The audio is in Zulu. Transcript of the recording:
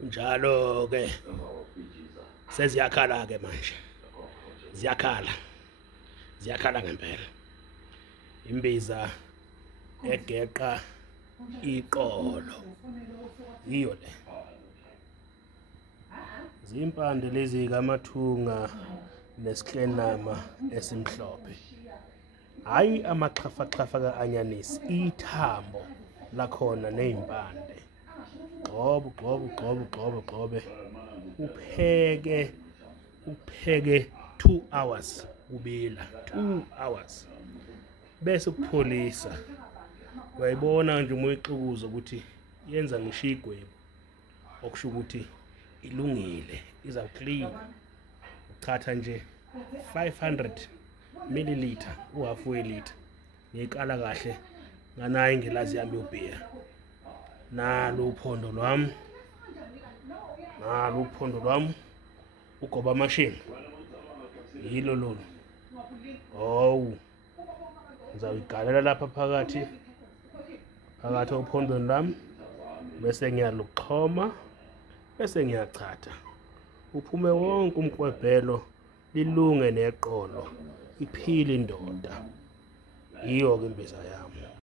Njalo ke seziyakhala ke manje. Ziyakhala ngempela. Imbiza egeqa iqolo. Iyo le. Zimpande lezi kamathunga nesiklenama esimhlophe. Hayi amaxhafa kaanyanisi, ithambo lakhona nezimpande. Gqobe. Upheke 2 hours kubila, 2 hours. Bese ukupholisa. Uyayibona nje uma uyixukuza ukuthi yenza ngisho igwebu. Okusho ukuthi ilungile, iza clean. Uchatha nje 500 ml, half liter. Ngikala kahle nganayi ngilazi yami ubeer. Nalo uphondo lwami. Ugoba machine. Yilo lolu. Hawu. Ngizawuyigalela lapha phakathi ophondweni lami. Bese ngiyaluxhoma. Bese ngiyachatha. Uphume wonke umkwebhelo, lilunge neqolo. Iphile indoda. Iyo ke imbiza yami.